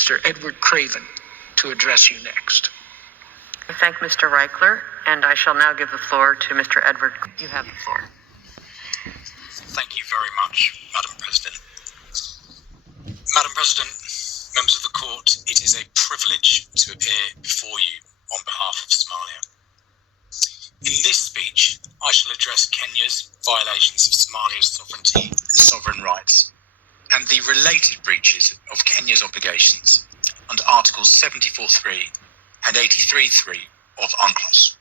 Mr. Edward Craven to address you next. I thank Mr. Reichler, and I shall now give the floor to Mr. Edward. You have the floor. Thank you very much, Madam President. Madam President, members of the court, it is a privilege to appear before you on behalf of Somalia. In this speech, I shall address Kenya's violations of Somalia's sovereignty and sovereign rights, and the related breaches of Kenya's obligations under Articles 74.3 and 83.3 of UNCLOS.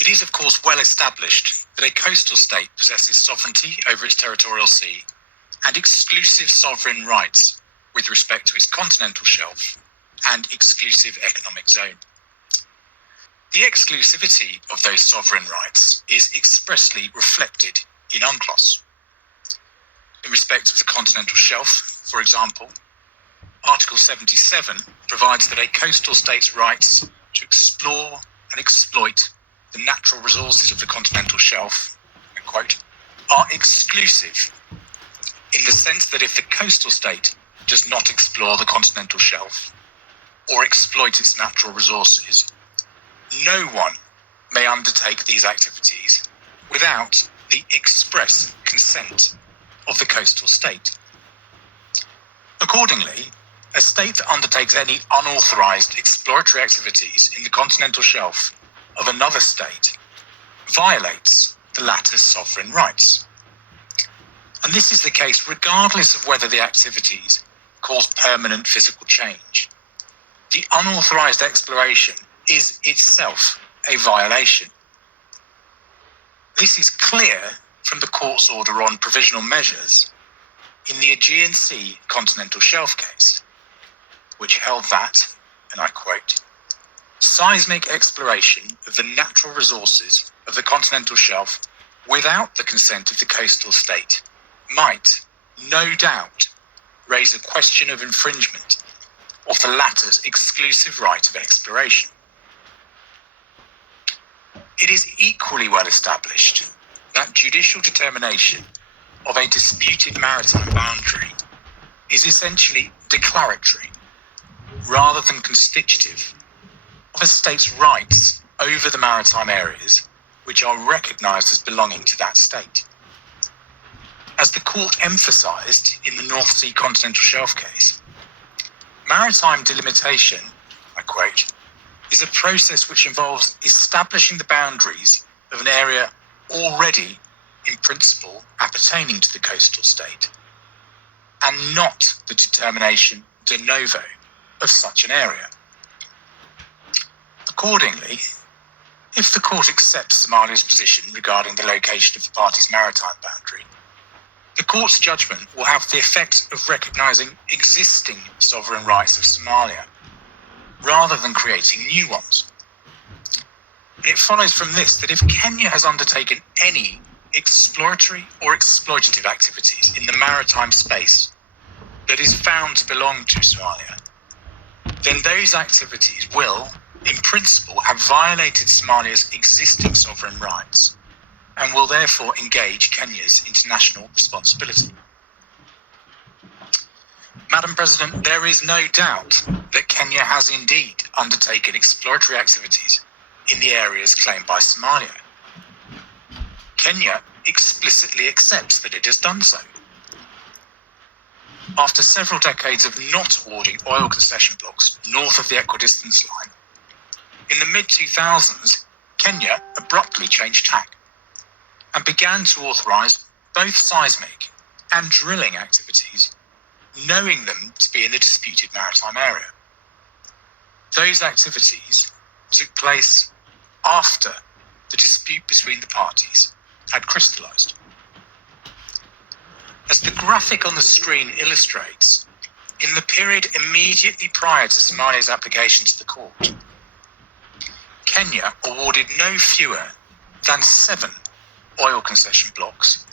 It is, of course, well established that a coastal state possesses sovereignty over its territorial sea and exclusive sovereign rights with respect to its continental shelf and exclusive economic zone. The exclusivity of those sovereign rights is expressly reflected in UNCLOS. In respect of the continental shelf, for example, Article 77 provides that a coastal state's rights to explore and exploit the natural resources of the continental shelf, I quote, are exclusive in the sense that if the coastal state does not explore the continental shelf or exploit its natural resources, no one may undertake these activities without the express consent of the coastal state. Accordingly, a state that undertakes any unauthorized exploratory activities in the continental shelf of another state violates the latter's sovereign rights. And this is the case regardless of whether the activities cause permanent physical change. The unauthorized exploration is itself a violation. This is clear from the court's order on provisional measures in the Aegean Sea continental shelf case, which held that, and I quote, seismic exploration of the natural resources of the continental shelf without the consent of the coastal state might, no doubt, raise a question of infringement of the latter's exclusive right of exploration. It is equally well established that judicial determination of a disputed maritime boundary is essentially declaratory, rather than constitutive, of a state's rights over the maritime areas which are recognised as belonging to that state. As the court emphasised in the North Sea continental shelf case, maritime delimitation, I quote, is a process which involves establishing the boundaries of an area already, in principle, appertaining to the coastal state, and not the determination de novo of such an area. Accordingly, if the court accepts Somalia's position regarding the location of the parties' maritime boundary, the court's judgment will have the effect of recognising existing sovereign rights of Somalia, rather than creating new ones. It follows from this that if Kenya has undertaken any exploratory or exploitative activities in the maritime space that is found to belong to Somalia, then those activities will, in principle, have violated Somalia's existing sovereign rights and will therefore engage Kenya's international responsibility. Madam President, there is no doubt that Kenya has indeed undertaken exploratory activities in the areas claimed by Somalia. Kenya explicitly accepts that it has done so. After several decades of not awarding oil concession blocks north of the equidistance line, in the mid-2000s, Kenya abruptly changed tack and began to authorise both seismic and drilling activities, knowing them to be in the disputed maritime area. Those activities took place after the dispute between the parties had crystallised. As the graphic on the screen illustrates, in the period immediately prior to Somalia's application to the court, Kenya awarded no fewer than 7 oil concession blocks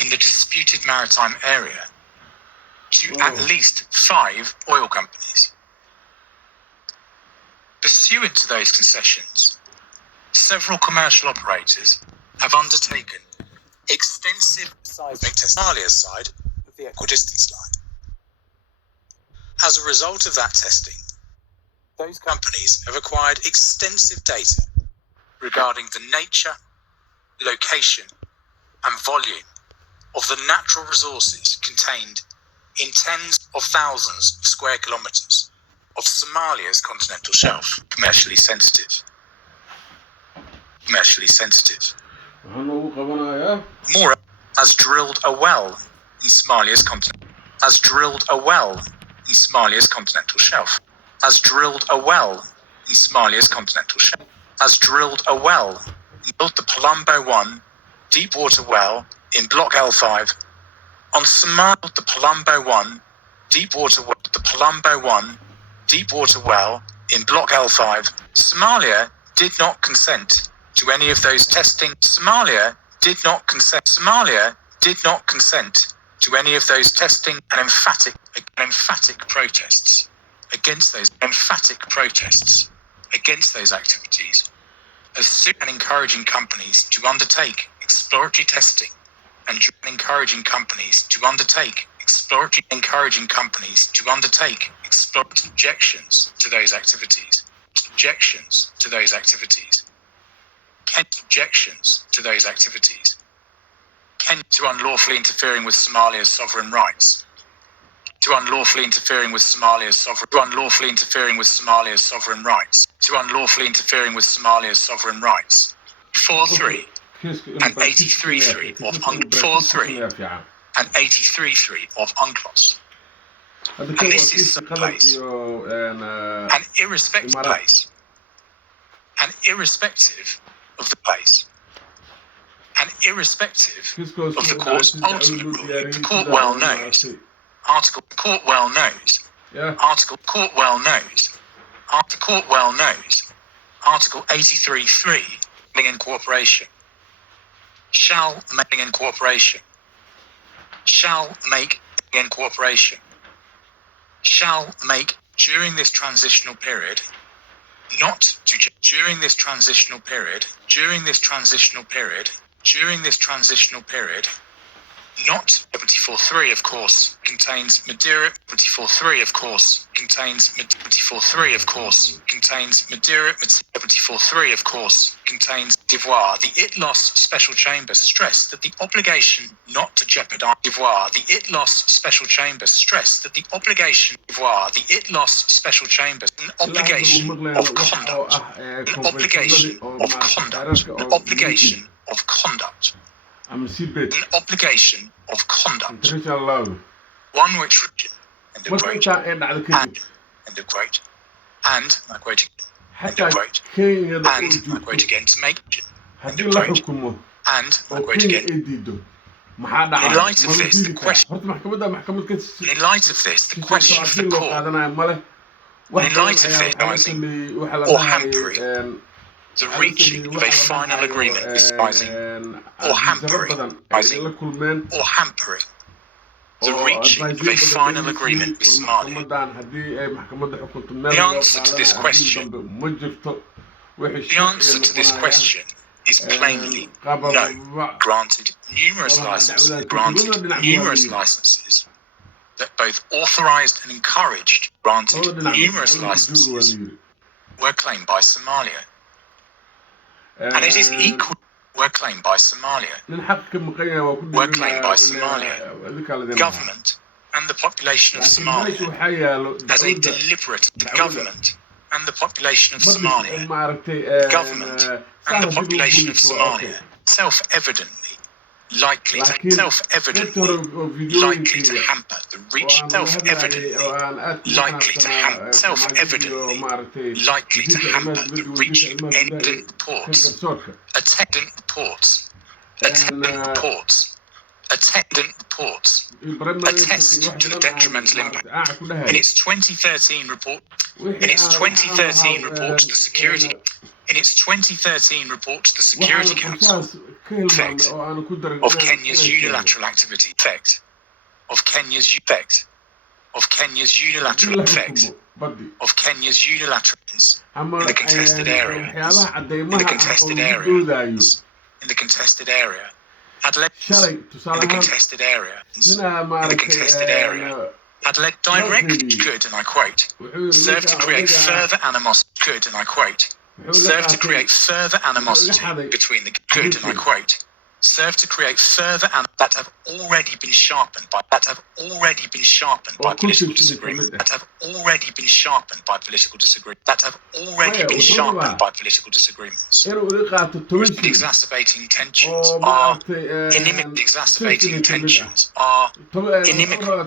in the disputed maritime area to at least 5 oil companies. Pursuant to those concessions, several commercial operators have undertaken extensive seismic tests on Somalia's side of the equidistance line. As a result of that testing, those companies have acquired extensive data regarding the nature, location, and volume of the natural resources contained in tens of thousands of square kilometers of Somalia's continental shelf. Commercially sensitive. Mora has drilled a well in Somalia's continental shelf. He built the Palumbo 1 deep water well in Block L5 on Somalia. The Palumbo 1 deep water well in Block L5. Somalia did not consent to any of those testing. Somalia did not consent to any of those testing, and emphatic protests against those activities, as soon as encouraging companies to undertake exploratory testing and encouraging companies to undertake exploratory objections to those activities. To unlawfully interfering with Somalia's sovereign rights. 4-3 and 83-3 of UNCLOS. And this is some place, an irrespective of the place, and irrespective of the court's ultimate ruling. The court well knows. Article 83.3 in cooperation shall make during this transitional period not to not 74.3 of course contains Madeira. 74.3 of course contains D'Ivoire. The ITLOS special chamber stressed that the obligation not to jeopardize D'Ivoire. The ITLOS special chamber stressed that the obligation D'Ivoire. The ITLOS special chamber an obligation of conduct. An obligation of conduct. An obligation of conduct. One which end of quote. And I quote again to make end of quote. And I quote again. In light of this, the question of the court, in light of this, or hampering the reaching of a final agreement with Somalia, or hampering the reaching of a final agreement with Somalia. The answer to this question is plainly no. Granted numerous licenses that both authorized and encouraged were claimed by Somalia. And it is equal were claimed by Somalia. Government and the population of Somalia as a deliberate government and the population of Somalia. Government and the population of Somalia self-evidently likely to hamper the reach, reaching attendant reports attest to the detrimental impact. In its 2013 report to the Security Council of Kenya's unilateral activity of Kenya's unilateral in the contested area had led had led direct good, and I quote, served to create further animosity, good, and I quote, served to create further animosity between the good, and I quote, serve to create further that have already been sharpened by political disagreement. That have already been sharpened by political disagreement. That have already been sharpened by political disagreements. Exacerbating tensions are inimical. Exacerbating tensions are inimical.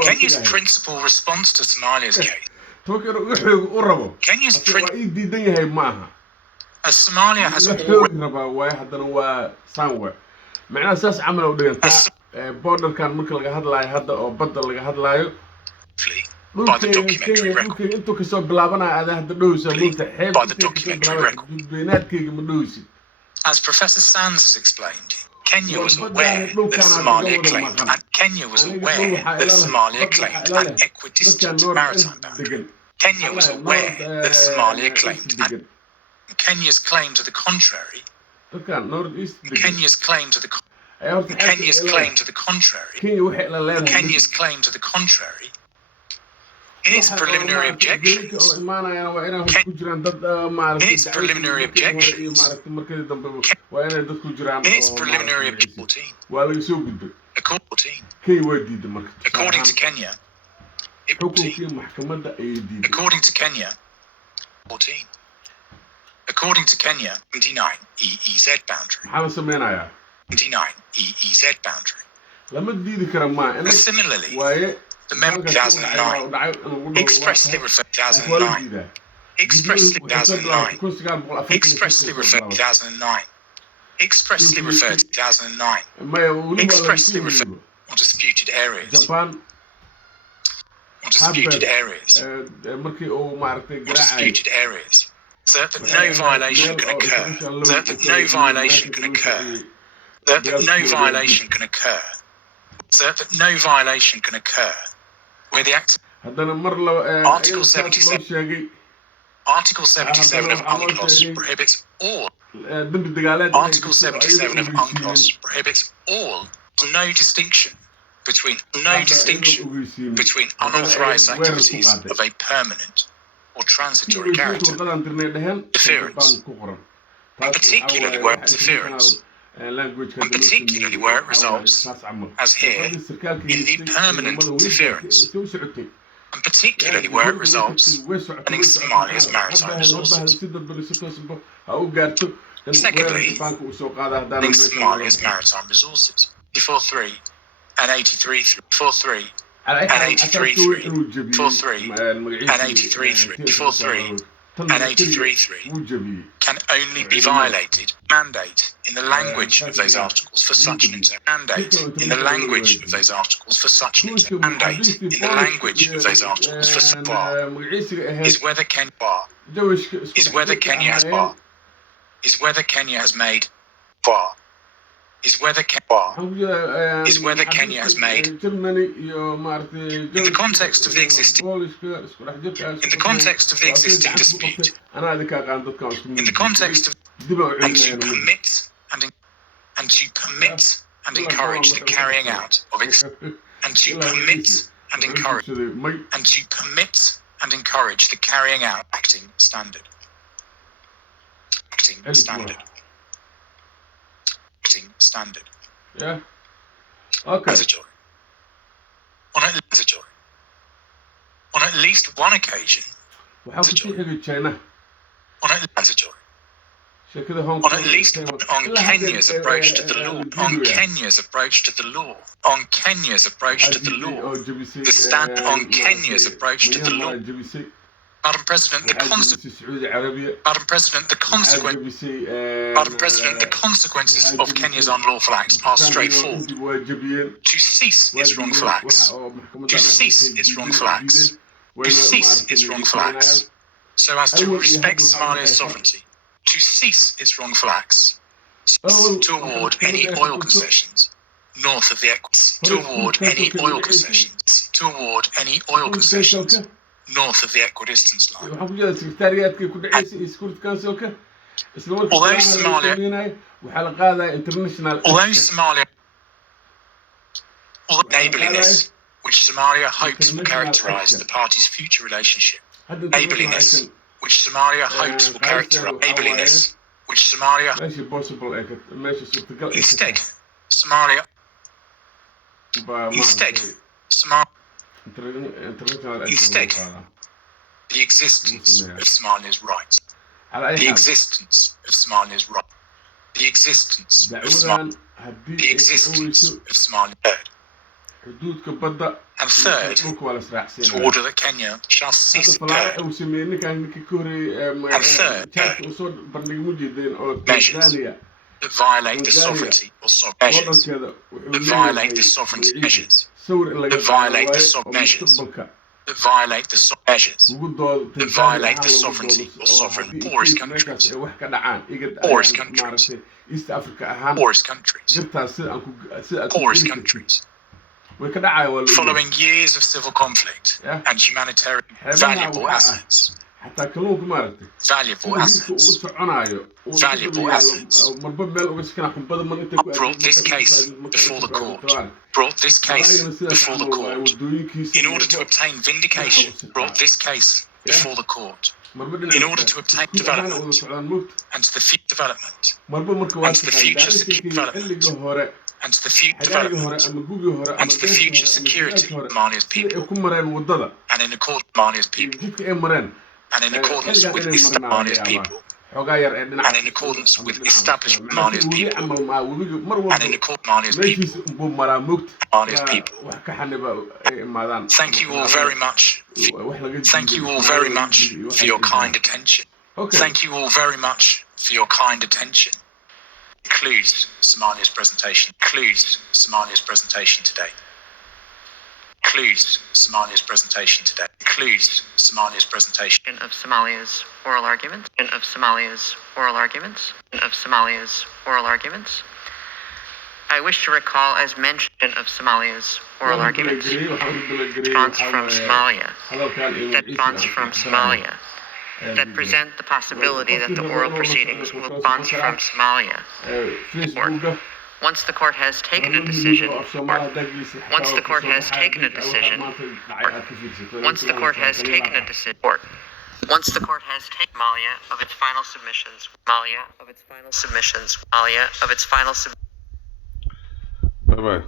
Kenya's principal response to Somalia's case. Kenya's as Somalia has معناها ساس عمل ودينتا بوردر كان مركل laga hadlayo hadda oo badda laga hadlayo by the documentary record. intuu ka soo bilaabanaya aad hadda dhowsa multa xeeb By the documentary record. beenaadkayga ma dhowsi As Professor Sands has explained, Kenya was aware that Somalia claimed an equidistant maritime boundary. Kenya was aware that Somalia claimed and Kenya's claim to the contrary. Kenya's claim to the contrary. In its preliminary objections. According to Kenya. According to Kenya, 29 EEZ boundary. 29 EEZ boundary. Similarly, the member 2009 expressly referred 2009. Expressly referred 2009 on disputed areas. So that no violation can occur. Where the act Article 77 of UNCLOS prohibits all. Article 77 of UNCLOS prohibits all. No distinction between unauthorized activities of a permanent or transitory character. Interference. And particularly where it results, as here, in the permanent interference. And particularly where it results in Somalia's maritime resources. Secondly, in Somalia's maritime resources. 43 and 83, 43 and 83, 43 and 83, 43 and 83 can only be violated. Mandate in the language of those articles for such an mandate in the language of those articles for such an mandate in the language of those articles for supply is whether Kenya has made bar. Is whether Kenya has made in the context of the existing dispute in the context of and to permit and encourage the carrying out of and to permit and encourage the carrying out acting standard. Yeah. Okay. On at least one occasion. On Kenya's approach to the law. The stand on Kenya's approach to the law. Madam President, the consequences of Kenya's unlawful acts are straightforward. To cease its wrongful acts. So as to respect Somalia's sovereignty. To cease its wrongful acts. To award any oil concessions north of the equator. To award any oil concessions. North of the equidistance line. Although Somalia waxaa la qaadaya international Although action. Somalia, neighbourliness, which Somalia hopes will characterise the party's future relationship. Hadda international Neighbourliness, action which Somalia hopes will characterise neighbourliness, which Somalia meeshii possible ee meesha suurtagal ay ka instead tahay Somalia baa instead maaragtay Somalia international action Instead, lagu qaadaa. the existence of Somalia's rights, Calaa ay the xaal existence of Somalia's rights, the existence of dacwadan Somalia, haddii the ay existence aweyso of Somalia. Third, xuduudka badda and iyo third, dhulka waa la to israacsiinaya. order that Kenya shall Hadda cease falaare her uu sameeyey ninkii ka horreeyey And third, jaadka uu soo bandhigay ma jeedeen oo measures Tanzania that violate the sovereignty or measures waddankeeda wuxuu that violate the leeyahay sovereignty magaciisa measures sawir in laga that qaado violate the waaye oo measures mustaqbalka that violate the measures ugu doodo that Tanzania violate the ahaan lagu sovereignty doodo or oo sovereign haddii poorest kiis meeshaas countries, ay wax ka dhacaan igad poorest ayaan countries, maaragtay East Africa ahaan poorest countries, jirtaas sida aan ku poorest geli kartid countries. way ka dhacaya waa la ogyahay. Following years of civil conflict Yeah. and humanitarian Xeebaha valuable waxaa ah assets, xataa kalluunka maaragtay valuable sida hilibka uu assets, soconayo uu Valuable assets. marba meel uga sikana xumbada mar intay ku brought this case before the court, brought this case before the court, in order to obtain vindication, brought this case before the court, in order to obtain development and to the future development, marba marka waa and to the future xilliga hore and to the future xagaagii hore development, ama gugii hore and ama to the beertii future hore ama security jiilaalkii hore of Mali's sida ay people, ku mareen waddada and in accordance with Mali's iyo people, jidka ay mareen and in accordance xilligan with inay marnaan Mali's laga yaabaa people, xoogaa yar ee dhinaca and in accordance ama with dhinaca established macnaha Mali's sida webi people, camal maa webiga mar and in walba accordance with Mali's people, meeshiisa unbuu maraa moogta Mali's ilaa people. wax ka xaniba ay imaadaan Thank you all very much. wax laga Thank you all jiiday, very laga much jiiday iyo for your waxaas kind attention. okay Thank you all very much for your kind attention. Concludes Somalia's presentation. Concludes Somalia's presentation today. Concludes Somalia's presentation today. Concludes Somalia's presentation. Of Somalia's oral arguments. Of Somalia's oral arguments. Of Somalia's oral arguments. I wish to recall, as mentioned, of Somalia's oral arguments, response from Somalia, that response from Somalia, that present the possibility that the oral proceedings will response from Somalia. Facebooka Once the court has taken a decision, once the court has taken a decision, once the court has taken a decision, once the court has taken Somalia of its final submissions, Somalia of its final submissions, Somalia of its final submissions. bye bye